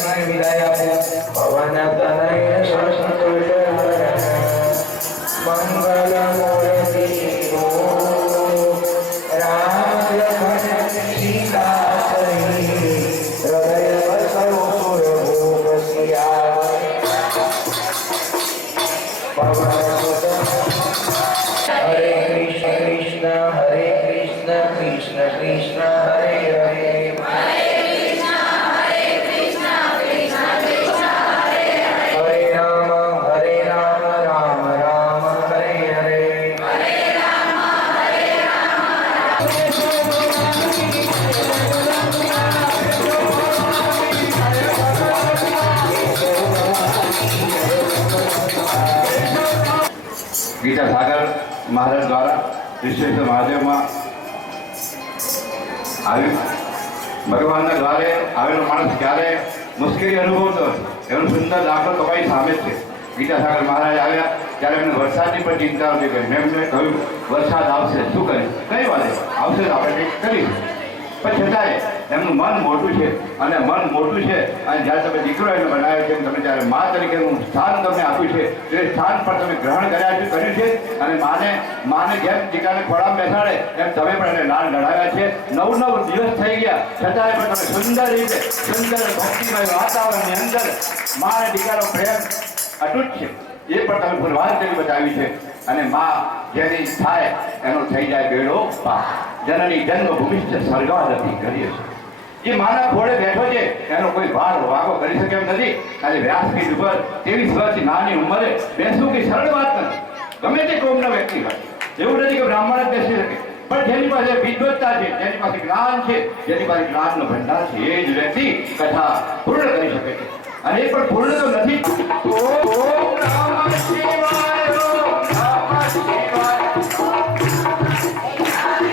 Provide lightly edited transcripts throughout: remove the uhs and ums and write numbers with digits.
માની વિદાય આપો પવન તનય સંતોષ મંગલ મૂર્તિ રામ લખન સીતા સહી હૃદય વસો સુર ભૂપ સિયા પવન હરે કૃષ્ણ કૃષ્ણ કૃષ્ણ હરે હરે ગીતા સાગર મહારાજ દ્વારા વિશ્વેશ્વર મહાદેવમાં આવ્યું. ભગવાનના દ્વારે આવેલો માણસ ક્યારે મુશ્કેલી અનુભવતો એનો સુંદર દાખલો તમારી સામે જ છે. ગીતા સાગર મહારાજ આવ્યા ત્યારે એમને વરસાદની પણ ચિંતા નથી કરી. મેં એમને કહ્યું વરસાદ આવશે, શું કરીશ? કઈ વાતે આવશે તો આપણે કંઈક કરીશું. પણ છતાંય એમનું મન મોટું છે અને મન મોટું છે અને જ્યારે તમે દીકરો એને બનાવ્યો છે તમે જ્યારે મા તરીકેનું સ્થાન તમને આપ્યું છે તે સ્થાન પર તમે ગ્રહણ કર્યું છે અને માને જેમ દીકરાને ખોળામાં બેસાડે એમ તમે પણ એને લાડ લડાવ્યા છે. 9 દિવસ થઈ ગયા છતાંય પણ તમે સુંદર રીતે સુંદર ભક્તિમય વાતાવરણની અંદર મા અને દીકરાનો પ્રેમ અતૂટ છે એ પણ તમે પુરવાર કરી બતાવી છે. અને મા જેની થાય એનો થઈ જાય બેડો પાર. જનની જન્મભૂમિ છે સ્વર્ગાદપી કરીએ છે. એ માના ઘોડે બેઠો છે એનો કોઈ ભાર વાગો કરી શકે એમ નથી. અને વ્યાસપીઠ ઉપર 23 વર્ષની નાની ઉંમરે બેસવું કઈ સરળ વાત નથી. ગમે તે કોમનો વ્યક્તિ હોય એવું નથી કે બ્રાહ્મણ જ બેસી શકે, પણ જેની પાસે વિદ્વત્તા છે, જેની પાસે જ્ઞાન છે, જેની પાસે જ્ઞાનનો ભંડાર છે એ જ વ્યક્તિ કથા પૂર્ણ કરી શકે છે. અને એ પણ પૂર્ણ તો નથી. ઓમ નમઃ શિવાય, ઓમ નમઃ શિવાય, ઓમ નમઃ શિવાય,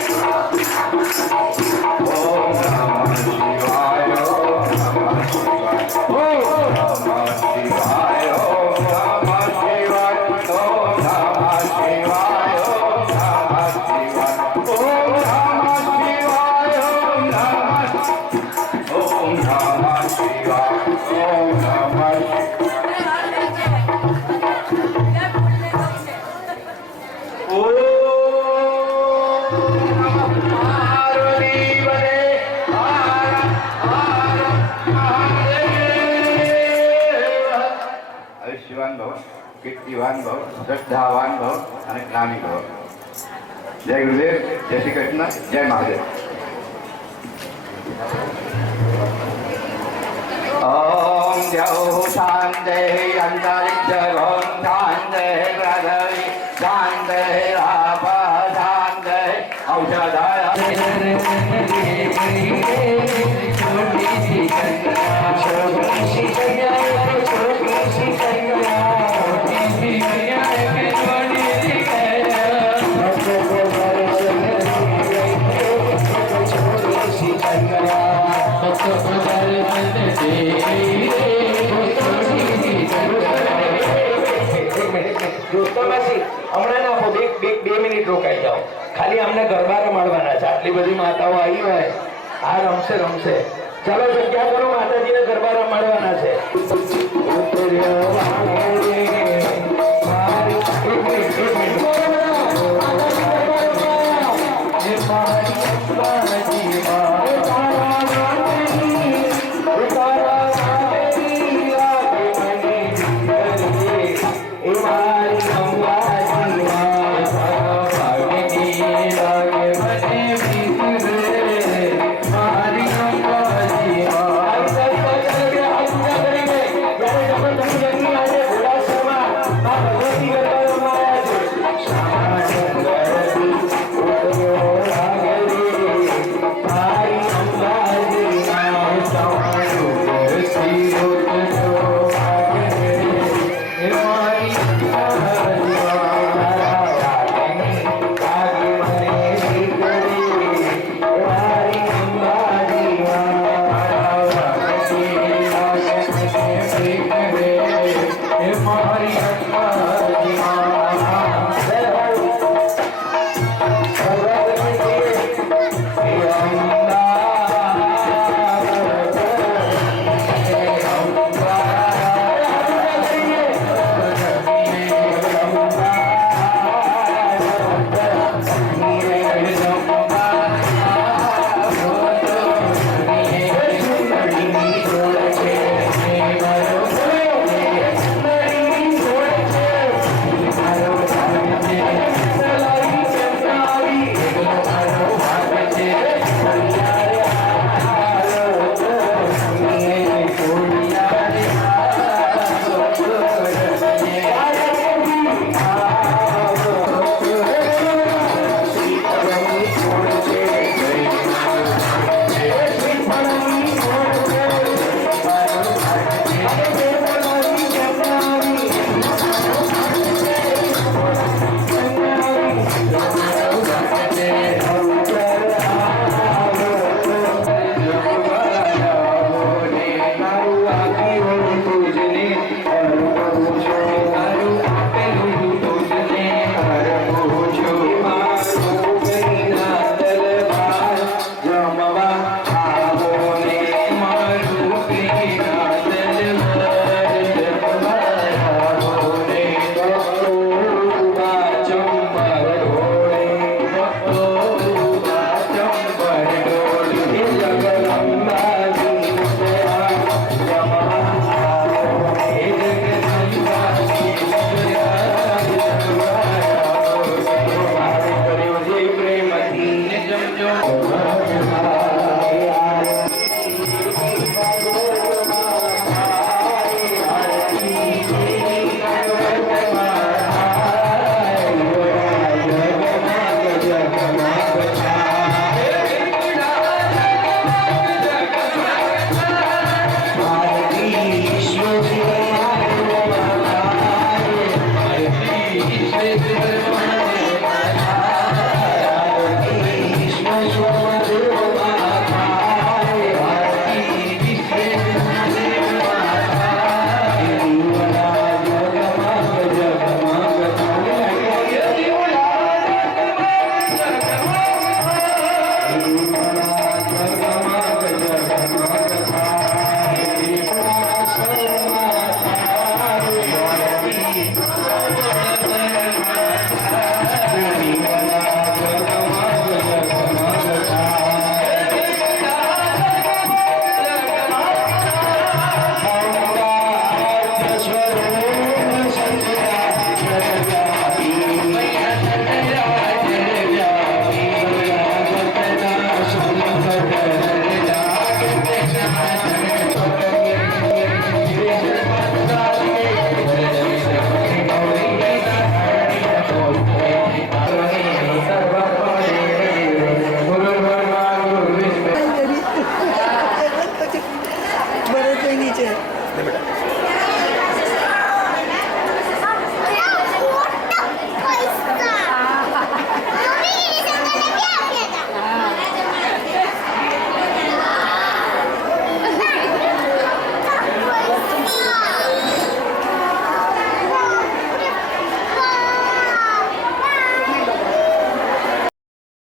કીર્તિવાન ભવ, શ્રદ્ધાવાન ભવ અને જ્ઞાની ભવ. જય ગુરુદેવ, જય શ્રી કૃષ્ણ, જય મહાદેવ. ઓમ જય શાંતિ અંતરિક્ષ ઓમ શાંતિ પૃથ્વી શાંતિ આપ શાંતિ ઔષધાય બે મિનિટ રોકાઈ જાઓ. ખાલી અમને ગરબા રમાડવાના છે. આટલી બધી માતાઓ આવી હોય આ રમશે. ચાલો જગ્યા કરો, માતાજીને ગરબા